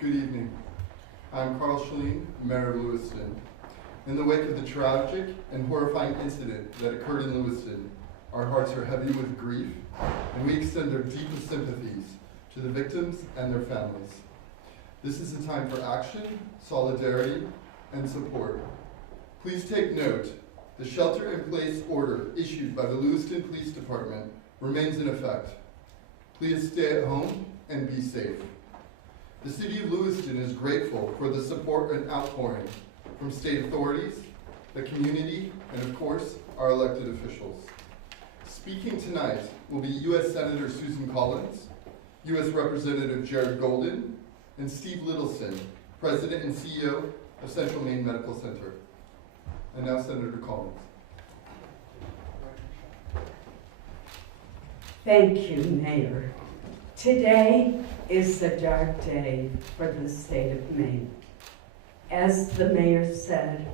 Good evening. I'm Carl Schleen, Mayor of Lewiston. In the wake of the tragic and horrifying incident that occurred in Lewiston, our hearts are heavy with grief, and we extend our deepest sympathies to the victims and their families. This is a time for action, solidarity, and support. Please take note, the shelter-in-place order issued by the Lewiston Police Department remains in effect. Please stay at home and be safe. The City of Lewiston is grateful for the support and outpouring from state authorities, the community, and of course, our elected officials. Speaking tonight will be U.S. Senator Susan Collins, U.S. Representative Jared Golden, and Steve Littleson, President and CEO of Central Maine Medical Center. And now Senator Collins. Thank you, Mayor. Today is a dark day for the state of Maine. As the mayor said,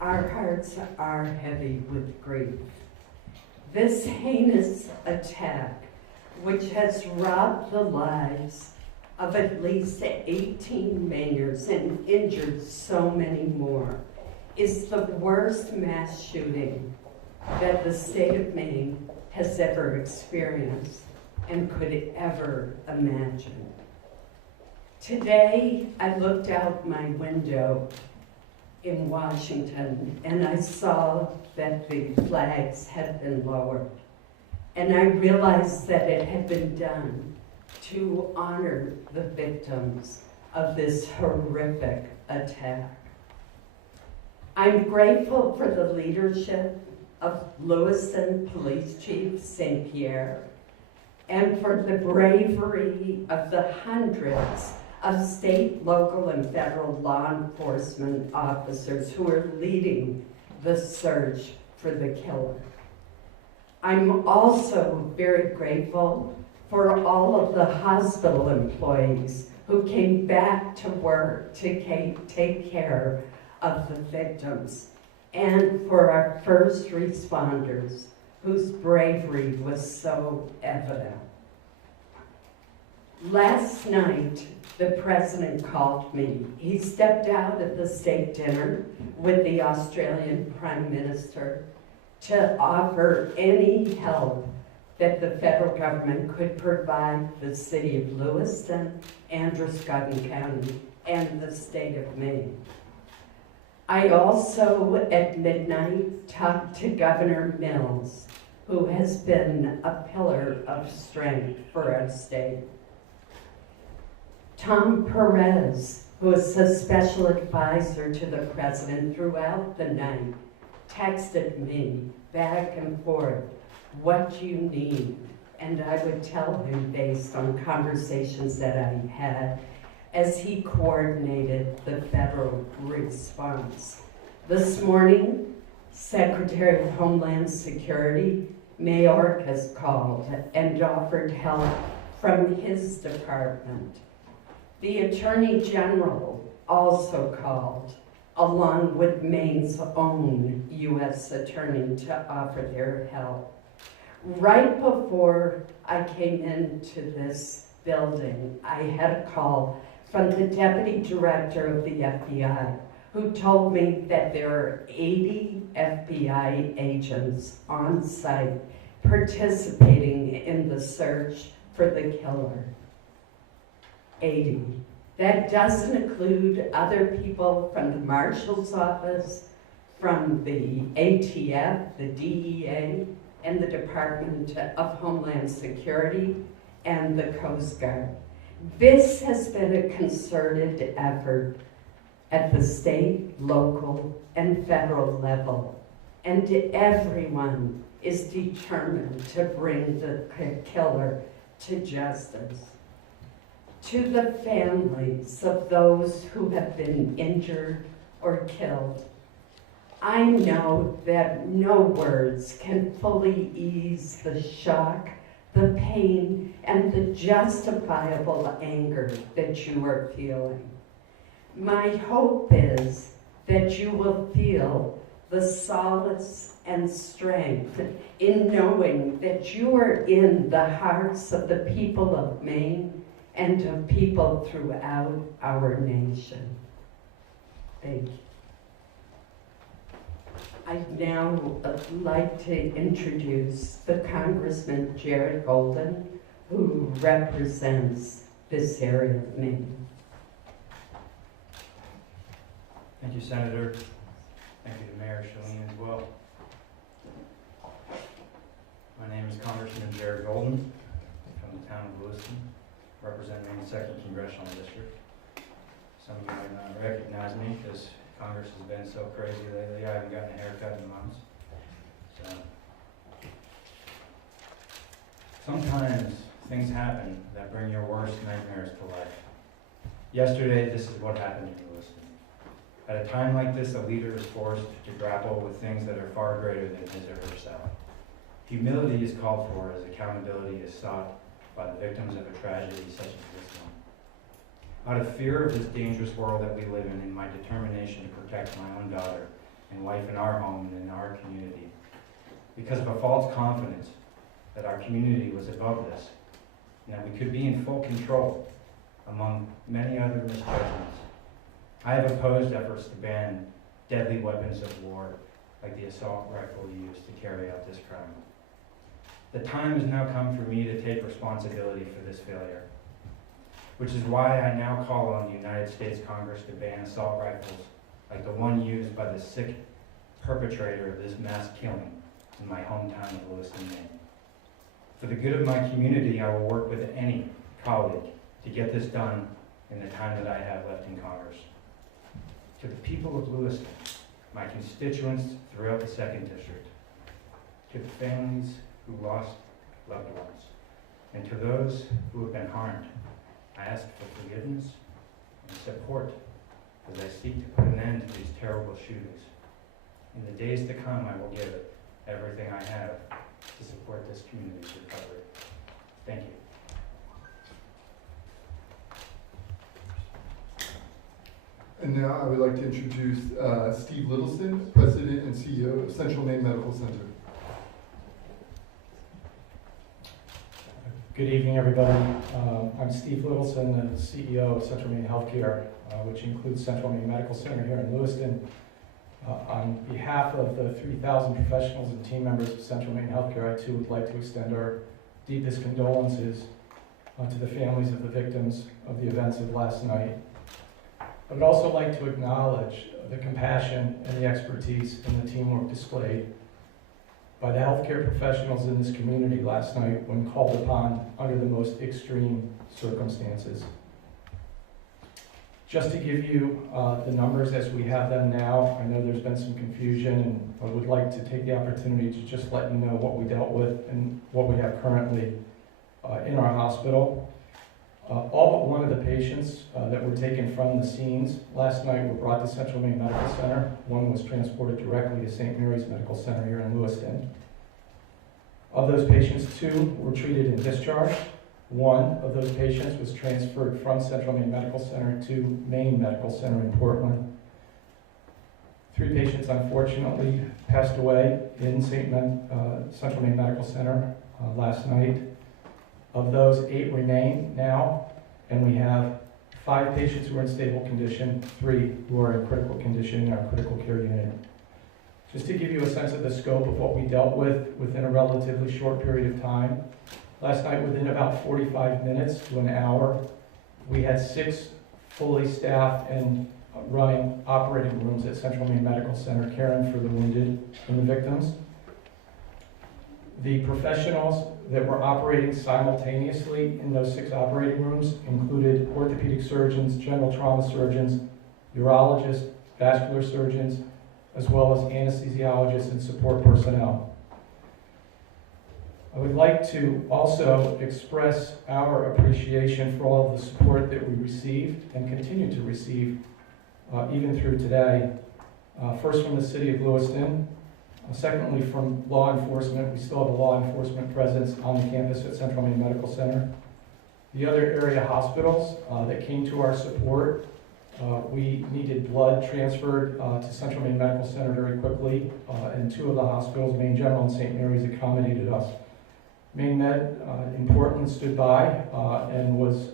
our hearts are heavy with grief. This heinous attack, which has robbed the lives of at least 18 Mainers and injured so many more, is the worst mass shooting that the state of Maine has ever experienced and could ever imagine. Today, I looked out my window in Washington and I saw that the flags had been lowered. And I realized that it had been done to honor the victims of this horrific attack. I'm grateful for the leadership of Lewiston Police Chief St. Pierre and for the bravery of the hundreds of state, local, and federal law enforcement officers who are leading the search for the killer. I'm also very grateful for all of the hospital employees who came back to work to take care of the victims, and for our first responders whose bravery was so evident. Last night, the president called me. He stepped out at the state dinner with the Australian Prime Minister to offer any help that the federal government could provide the city of Lewiston, Androscoggin County, and the state of Maine. I also, at midnight, talked to Governor Mills, who has been a pillar of strength for our state. Tom Perez, who is a special advisor to the president throughout the night, texted me back and forth, what you need, and I would tell him based on conversations that I had as he coordinated the federal response. This morning, Secretary of Homeland Security, Mayorkas, called and offered help from his department. The Attorney General also called, along with Maine's own U.S. Attorney, to offer their help. Right before I came into this building, I had a call from the Deputy Director of the FBI, who told me that there are 80 FBI agents on site participating in the search for the killer. 80. That doesn't include other people from the Marshal's Office, from the ATF, the DEA, and the Department of Homeland Security, and the Coast Guard. This has been a concerted effort at the state, local, and federal level, and everyone is determined to bring the killer to justice. To the families of those who have been injured or killed, I know that no words can fully ease the shock, the pain, and the justifiable anger that you are feeling. My hope is that you will feel the solace and strength in knowing that you are in the hearts of the people of Maine and of people throughout our nation. Thank you. I'd now like to introduce the Congressman Jared Golden, who represents this area of Maine. Thank you, Senator. Thank you to Mayor Chalene as well. My name is Congressman Pierre from the town of Lewiston, representing the 2nd Congressional District. Some of you might not recognize me because Congress has been so crazy lately. I haven't gotten a haircut in months. So sometimes things happen that bring your worst nightmares to life. Yesterday, this is what happened in Lewiston. At a time like this, a leader is forced to grapple with things that are far greater than his or herself. Humility is called for as accountability is sought by the victims of a tragedy such as this one. Out of fear of this dangerous world that we live in my determination to protect my own daughter and wife in our home and in our community, because of a false confidence that our community was above this, and that we could be in full control, among many other misjudgments, I have opposed efforts to ban deadly weapons of war like the assault rifle used to carry out this crime. The time has now come for me to take responsibility for this failure, which is why I now call on the United States Congress to ban assault rifles like the one used by the sick perpetrator of this mass killing in my hometown of Lewiston, Maine. For the good of my community, I will work with any colleague to get this done in the time that I have left in Congress. To the people of Lewiston, my constituents throughout the 2nd District, to the families who lost loved ones, and to those who have been harmed, I ask for forgiveness and support as I seek to put an end to these terrible shootings. In the days to come, I will give everything I have to support this community's recovery. Thank you. And now I would like to introduce Steve Littleson, President and CEO of Central Maine Medical Center. Good evening, everybody. I'm Steve Littleson, the CEO of Central Maine Healthcare, which includes Central Maine Medical Center here in Lewiston. On behalf of the 3,000 professionals and team members of Central Maine Healthcare, I too would like to extend our deepest condolences to the families of the victims of the events of last night. I would also like to acknowledge the compassion and the expertise and the teamwork displayed by the healthcare professionals in this community last night when called upon under the most extreme circumstances. Just to give you the numbers as we have them now, I know there's been some confusion, and I would like to take the opportunity to just let you know what we dealt with and what we have currently in our hospital. All but one of the patients that were taken from the scenes last night were brought to Central Maine Medical Center. One was transported directly to St. Mary's Medical Center here in Lewiston. Of those patients, 2 were treated and discharged. One of those patients was transferred from Central Maine Medical Center to Maine Medical Center in Portland. 3 patients, unfortunately, passed away in Central Maine Medical Center last night. Of those, 8 remain now, and we have 5 patients who are in stable condition, 3 who are in critical condition in our critical care unit. Just to give you a sense of the scope of what we dealt with within a relatively short period of time, last night within about 45 minutes to an hour, we had 6 fully staffed and running operating rooms at Central Maine Medical Center caring for the wounded and the victims. The professionals that were operating simultaneously in those 6 operating rooms included orthopedic surgeons, general trauma surgeons, urologists, vascular surgeons, as well as anesthesiologists and support personnel. I would like to also express our appreciation for all of the support that we received and continue to receive even through today. First from the city of Lewiston. Secondly, from law enforcement. We still have a law enforcement presence on the campus at Central Maine Medical Center. The other area hospitals that came to our support, we needed blood transferred to Central Maine Medical Center very quickly, and 2 of the hospitals, Maine General and St. Mary's, accommodated us Maine Med in Portland stood by and was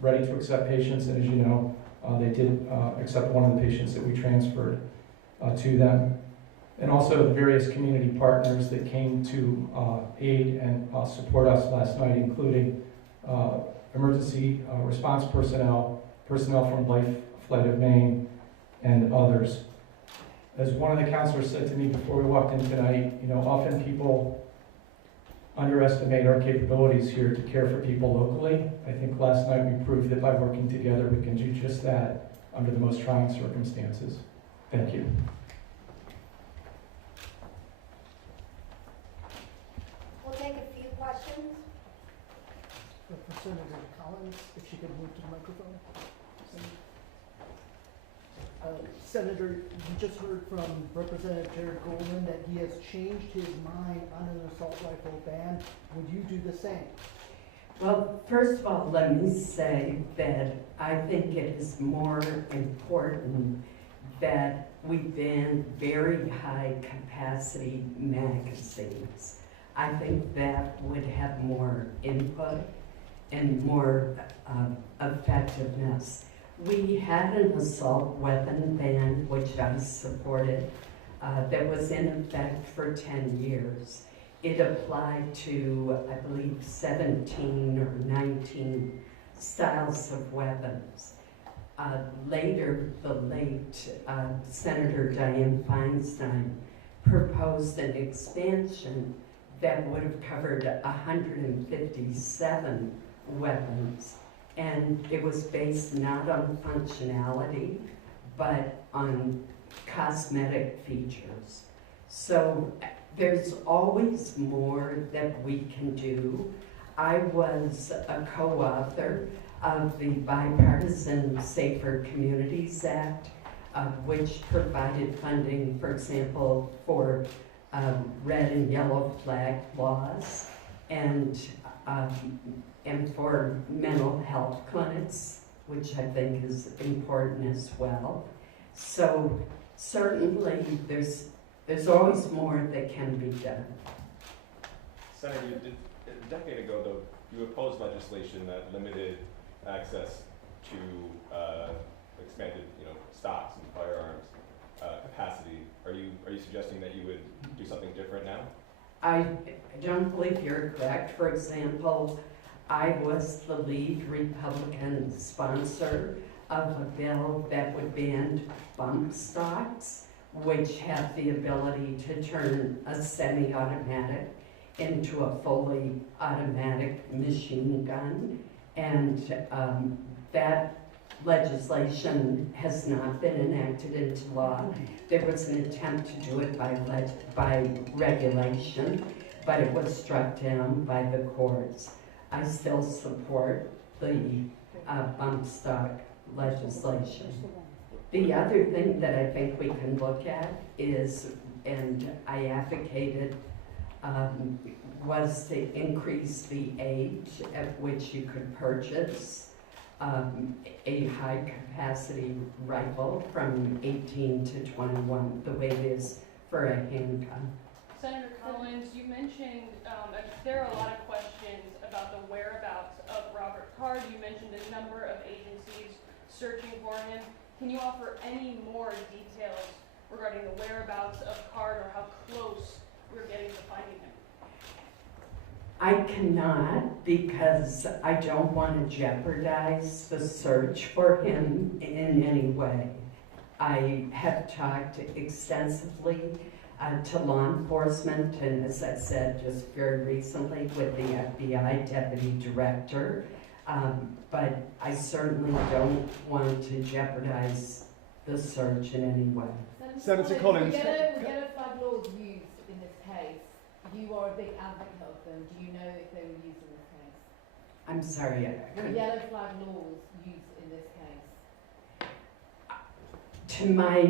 ready to accept patients, and as you know, they did accept one of the patients that we transferred to them. And also the various community partners that came to aid and support us last night, including emergency response personnel, personnel from Life Flight of Maine, and others. As one of the counselors said to me before we walked in tonight, you know, often people underestimate our capabilities here to care for people locally. I think last night we proved that by working together we can do just that under the most trying circumstances. Thank you. We'll take a few questions. For Senator Collins, if she could move to the microphone. Senator, you just heard from Representative Jared Golden that he has changed his mind on an assault rifle ban. Would you do the same? Well, first of all, let me say that I think it is more important that we ban very high capacity magazines. I think that would have more input and more effectiveness. We had an assault weapon ban, which I supported, that was in effect for 10 years. It applied to, I believe, 17 or 19 styles of weapons. Later, the late Senator Dianne Feinstein proposed an expansion that would have covered 157 weapons. And it was based not on functionality, but on cosmetic features. So there's always more that we can do. I was a co-author of the Bipartisan Safer Communities Act, which provided funding, for example, for red and yellow flag laws and for mental health clinics, which I think is important as well. So certainly there's always more that can be done. Senator, you did, a decade ago, though, you opposed legislation that limited access to expanded, stocks and firearms capacity. Are you suggesting that you would do something different now? I don't believe you're correct. For example, I was the lead Republican sponsor of a bill that would ban bump stocks, which have the ability to turn a semi-automatic into a fully automatic machine gun. And that legislation has not been enacted into law. There was an attempt to do it by regulation, but it was struck down by the courts. I still support the bump stock legislation. The other thing that I think we can look at is, and I advocated, was to increase the age at which you could purchase a high-capacity rifle from 18 to 21, the way it is for a handgun. Senator Collins, you mentioned there are a lot of questions about the whereabouts of Robert Card. You mentioned a number of agencies searching for him. Can you offer any more details regarding the whereabouts of Card or how close we're getting to finding him? I cannot, because I don't want to jeopardize the search for him in any way. I have talked extensively to law enforcement, and as I said just very recently with the FBI Deputy Director, but I certainly don't want to jeopidize the search in any way. Senator Collins. We get a flag laws used in this case. You are a big advocate of them. Do you know if they were used in this case? I'm sorry, The yellow flag laws used in this case. to my,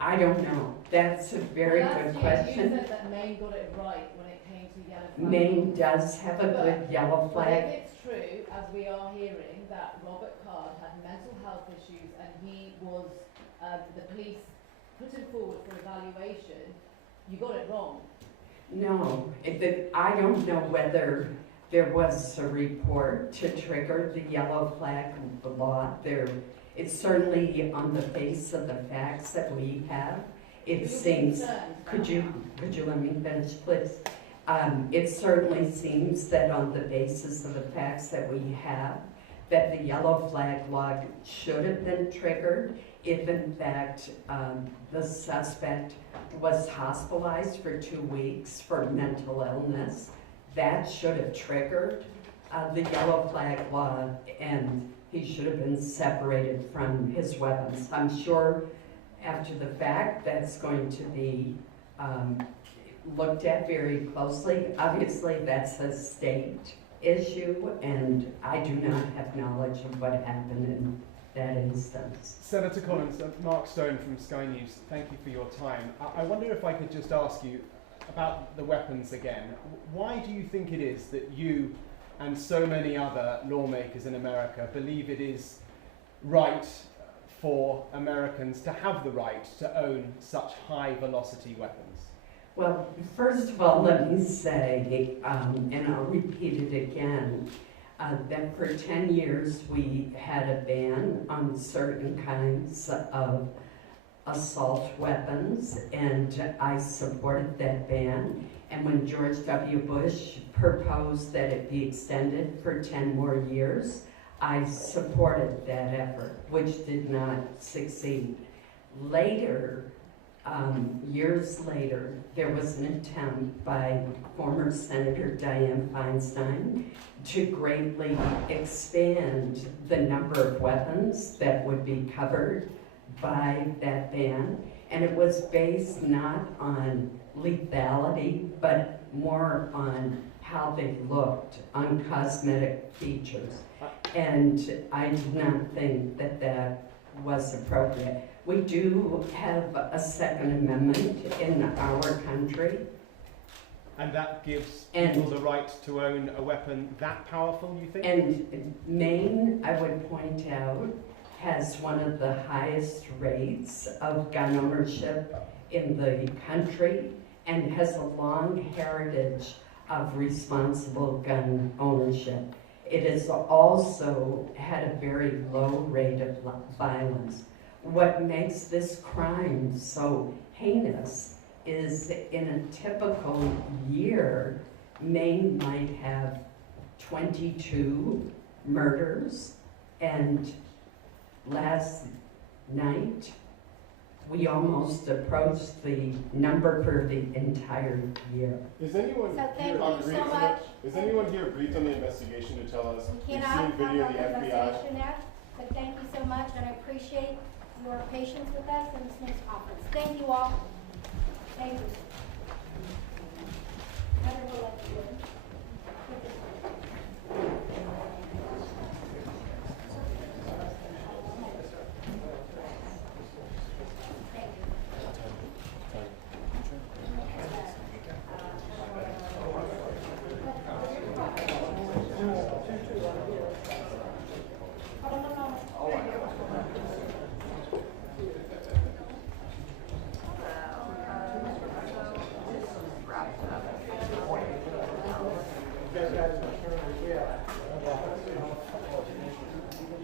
I don't know. That's a very good question. You said that Maine got it right when it came to yellow flag Maine laws. does have a good yellow But flag. if it's true, as we are hearing, that Robert Card had mental health issues and he was, the police put him forward for evaluation, you got it wrong. No, I don't know whether there was a report to trigger the yellow flag law. It's certainly on the face of the facts that we have. It seems, could you let me finish, please? It certainly seems that on the basis of the facts that we have, that the yellow flag law should have been triggered if in fact the suspect was hospitalized for 2 weeks for mental illness. That should have triggered the yellow flag law, and he should have been separated from his weapons. I'm sure after the fact that's going to be looked at very closely. Obviously that's a state issue, and I do not have knowledge of what happened in that instance. Senator Collins, Mark Stone from Sky News, thank you for your time. I wonder if I could just ask you about the weapons again. Why do you think it is that you and so many other lawmakers in America believe it is right for Americans to have the right to own such high velocity weapons? Well, first of all, let me say, and I'll repeat it again, that for 10 years we had a ban on certain kinds of assault weapons, and I supported that ban. And when George W. Bush proposed that it be extended for 10 more years, I supported that effort, which did not succeed. Later, years later, there was an attempt by former Senator Dianne Feinstein to greatly expand the number of weapons that would be covered by that ban, and it was based not on lethality, but more on how they looked, on cosmetic features. And I do not think that that was appropriate. We do have a Second Amendment in our country. And that gives people the right to own a weapon that powerful, you think? And Maine, I would point out, has one of the highest rates of gun ownership in the country and has a long heritage of responsible gun ownership. It has also had a very low rate of violence. What makes this crime so heinous is in a typical year, Maine might have 22 murders, and last night we almost approached the number for the entire year. Is anyone So thank here you agreed so to much. Is anyone here agreed on the investigation to tell us We you've cannot seen video of have the a FBI? conversation yet, but thank you so much, and I appreciate your patience with us in this news conference. Thank you all. Thank you. Heather will let you